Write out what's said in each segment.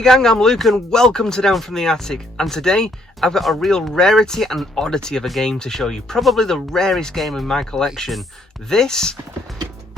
Hey gang, I'm Luke and welcome to Down from the Attic, and today I've got a real rarity and oddity of a game to show you, probably the rarest game in my collection. This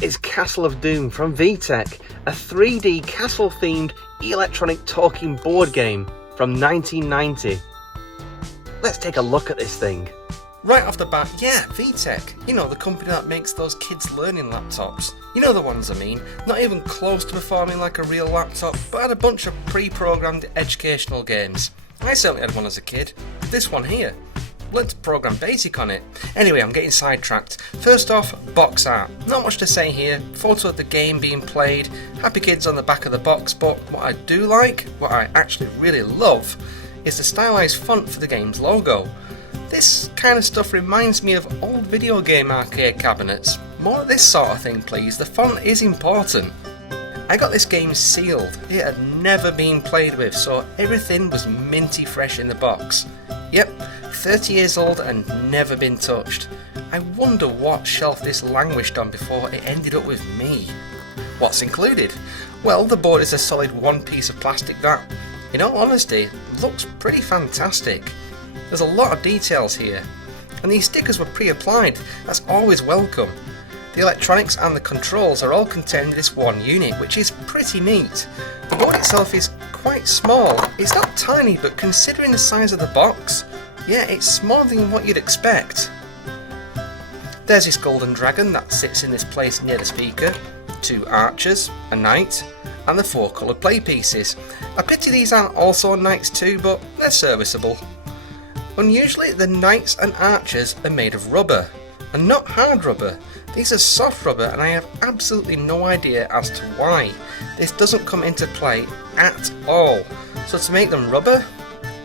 is Castle of Doom from VTech, a 3D castle themed electronic talking board game from 1990. Let's take a look at this thing. Right off the bat, yeah, VTech. You know, the company that makes those kids learning laptops. You know the ones I mean, not even close to performing like a real laptop, but had a bunch of pre-programmed educational games. I certainly had one as a kid. This one here. Learned to program BASIC on it. Anyway, I'm getting sidetracked. First off, box art. Not much to say here. Photo of the game being played, happy kids on the back of the box, but what I do like, what I actually really love, is the stylized font for the game's logo. This kind of stuff reminds me of old video game arcade cabinets. More of this sort of thing please, the font is important. I got this game sealed, it had never been played with, so everything was minty fresh in the box. Yep, 30 years old and never been touched. I wonder what shelf this languished on before it ended up with me. What's included? Well, the board is a solid one piece of plastic that, in all honesty, looks pretty fantastic. There's a lot of details here, and these stickers were pre-applied, that's always welcome. The electronics and the controls are all contained in this one unit, which is pretty neat. The board itself is quite small. It's not tiny, but considering the size of the box, yeah, it's smaller than what you'd expect. There's this golden dragon that sits in this place near the speaker, 2 archers, a knight, and the 4 coloured play pieces. I pity these aren't also knights too, but they're serviceable. Unusually, the knights and archers are made of rubber, and not hard rubber. These are soft rubber, and I have absolutely no idea as to why. This doesn't come into play at all. So to make them rubber,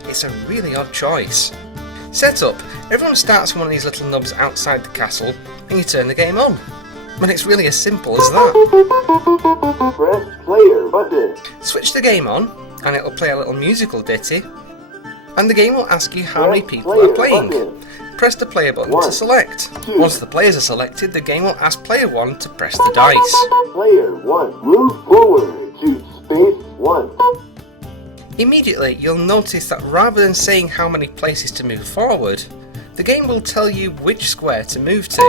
it's a really odd choice. Setup. Everyone starts with one of these little nubs outside the castle, and you turn the game on. And it's really as simple as that. Press player button. Switch the game on, and it'll play a little musical ditty. And the game will ask you how many people are playing. Press the player button to select. Once the players are selected, the game will ask player 1 to press the dice. Player 1, move forward to space 1. Immediately, you'll notice that rather than saying how many places to move forward, the game will tell you which square to move to.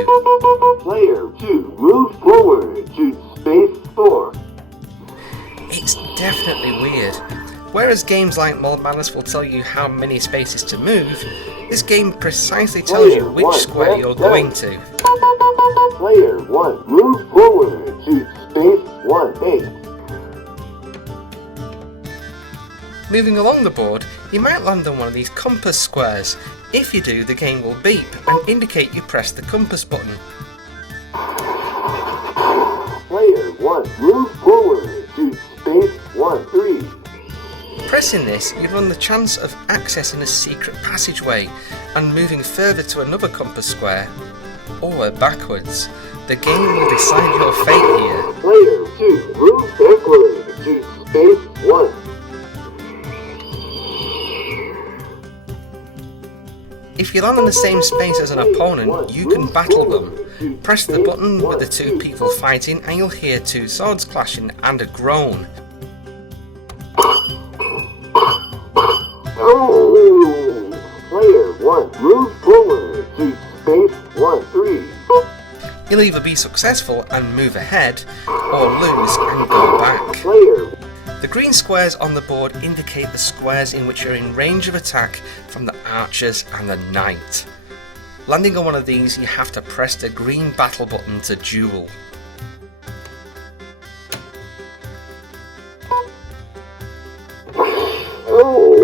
Player 2, move forward to space 4. It's definitely weird. Whereas games like Mold Madness will tell you how many spaces to move, this game precisely tells you which square you're going to. Player 1, move forward to space 1, 8. Moving along the board, you might land on one of these compass squares. If you do, the game will beep and indicate you pressed the compass button. Player 1, move forward to space 1, 3. Pressing this, you run the chance of accessing a secret passageway and moving further to another compass square, or backwards. The game will decide your fate here. Player 2, move backward to space 1. If you land in the same space as an opponent, you can battle them. Press the button with the 2 people fighting and you'll hear 2 swords clashing and a groan. Oh! Player 1, move forward to space 1, 3. You'll either be successful and move ahead, or lose and go back. Player. The green squares on the board indicate the squares in which you're in range of attack from the archers and the knight. Landing on one of these, you have to press the green battle button to duel. Oh!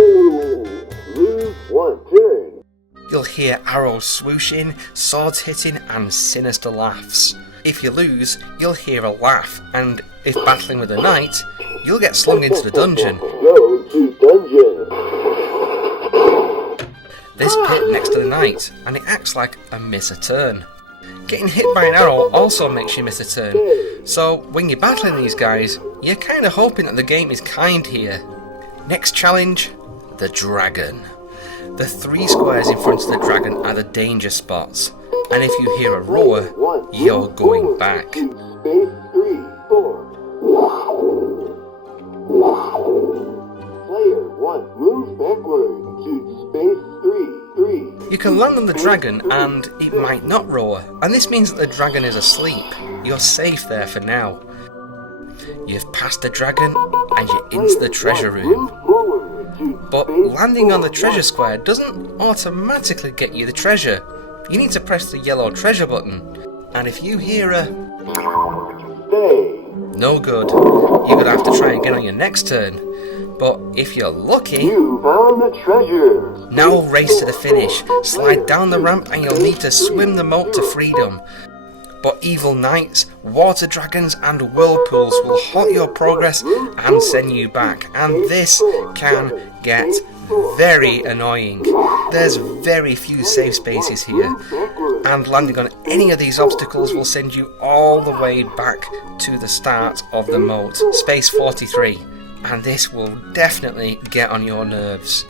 Lose 1 turn. You'll hear arrows swooshing, swords hitting, and sinister laughs. If you lose, you'll hear a laugh, and if battling with a knight, you'll get slung into the dungeon. Go to dungeon. This pit next to the knight, and it acts like a miss a turn. Getting hit by an arrow also makes you miss a turn, so when you're battling these guys, you're kinda hoping that the game is kind here. Next challenge, the dragon. The 3 squares in front of the dragon are the danger spots, and if you hear a roar, you're going back. Space 3, 4. Player 1 moves backward to space 3. You can land on the dragon and it might not roar, and this means that the dragon is asleep. You're safe there for now. You've passed the dragon and you're into the treasure room. But landing on the treasure square doesn't automatically get you the treasure. You need to press the yellow treasure button, and if you hear a Stay. no good, you're gonna have to try again on your next turn. But if you're lucky, You found the treasure. now race to the finish. Slide down the ramp and you'll need to swim the moat to freedom. But evil knights, water dragons and whirlpools will halt your progress and send you back, and this can get very annoying. There's very few safe spaces here, and landing on any of these obstacles will send you all the way back to the start of the moat, space 43, and this will definitely get on your nerves.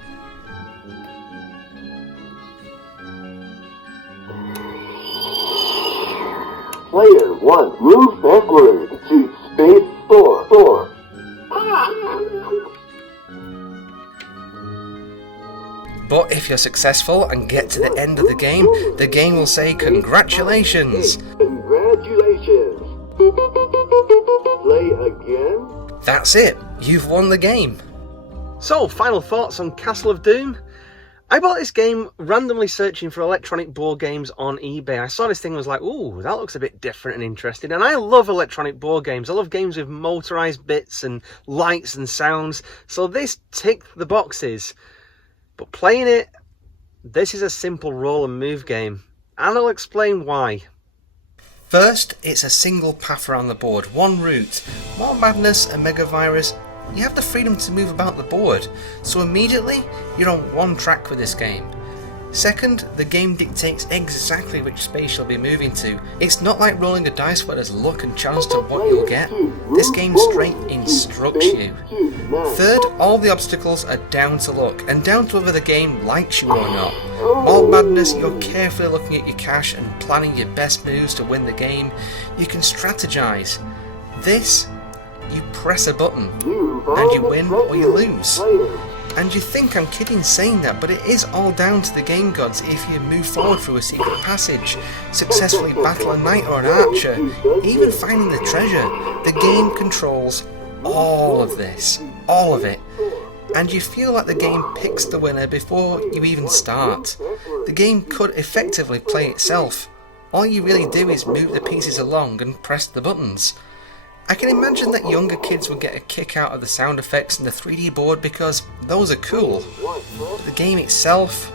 Player 1 moves backward to space 4. But if you're successful and get to the end of the game will say congratulations. Congratulations. Play again. That's it, you've won the game. So, final thoughts on Castle of Doom? I bought this game randomly searching for electronic board games on eBay. I saw this thing and was like, ooh, that looks a bit different and interesting. And I love electronic board games. I love games with motorized bits and lights and sounds. So this ticked the boxes. But playing it, this is a simple roll and move game. And I'll explain why. First, it's a single path around the board, one route. More Madness and Megavirus, you have the freedom to move about the board, so immediately you're on one track with this game. Second, the game dictates exactly which space you'll be moving to. It's not like rolling a dice where there's luck and chance to what you'll get. This game straight instructs you. Third, all the obstacles are down to luck, and down to whether the game likes you or not. Malt Madness, you're carefully looking at your cash and planning your best moves to win the game. You can strategize. This, you press a button, and you win or you lose. And you think I'm kidding saying that, but it is all down to the game gods if you move forward through a secret passage, successfully battle a knight or an archer, even finding the treasure. The game controls all of this, all of it. And you feel like the game picks the winner before you even start. The game could effectively play itself. All you really do is move the pieces along and press the buttons. I can imagine that younger kids would get a kick out of the sound effects and the 3D board because those are cool. But the game itself,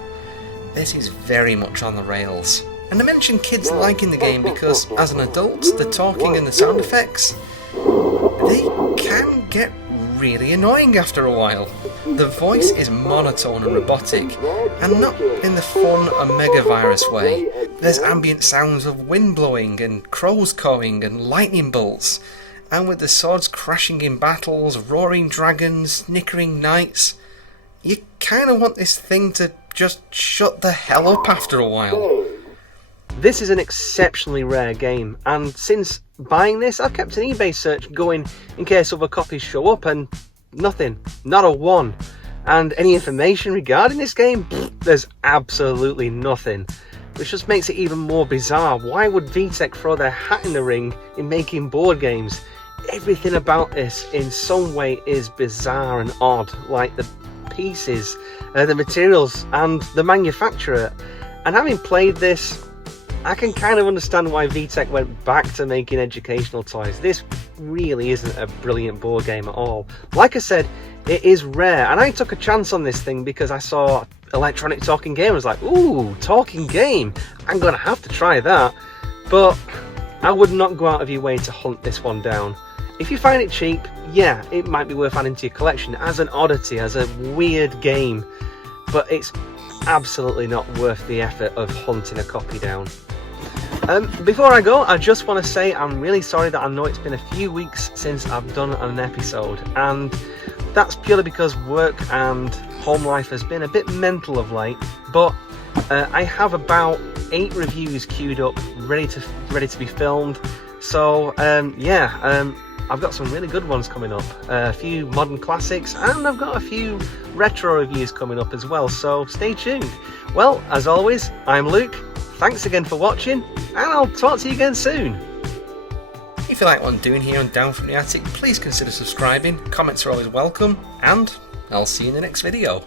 this is very much on the rails. And I mention kids liking the game because as an adult, the talking and the sound effects, they can get really annoying after a while. The voice is monotone and robotic, and not in the fun or Megavirus way. There's ambient sounds of wind blowing and crows cawing and lightning bolts. And with the swords crashing in battles, roaring dragons, snickering knights, you kind of want this thing to just shut the hell up after a while. This is an exceptionally rare game, and since buying this, I've kept an eBay search going in case other copies show up, and nothing, not a one. And any information regarding this game, there's absolutely nothing. Which just makes it even more bizarre. Why would VTech throw their hat in the ring in making board games? Everything about this in some way is bizarre and odd, like the pieces, the materials and the manufacturer. And having played this, I can kind of understand why VTech went back to making educational toys. This really isn't a brilliant board game at all. Like I said, it is rare, and I took a chance on this thing because I saw electronic talking game. I was like, ooh, talking game, I'm gonna have to try that. But I would not go out of your way to hunt this one down. If you find it cheap, yeah, it might be worth adding to your collection as an oddity, as a weird game, but it's absolutely not worth the effort of hunting a copy down. Before I go, I just want to say I'm really sorry that I know it's been a few weeks since I've done an episode, and that's purely because work and home life has been a bit mental of late, but I have about 8 reviews queued up, ready to be filmed. So I've got some really good ones coming up, a few modern classics, and I've got a few retro reviews coming up as well, so stay tuned. Well, as always, I'm Luke, thanks again for watching, and I'll talk to you again soon. If you like what I'm doing here on Down from the Attic, please consider subscribing, comments are always welcome, and I'll see you in the next video.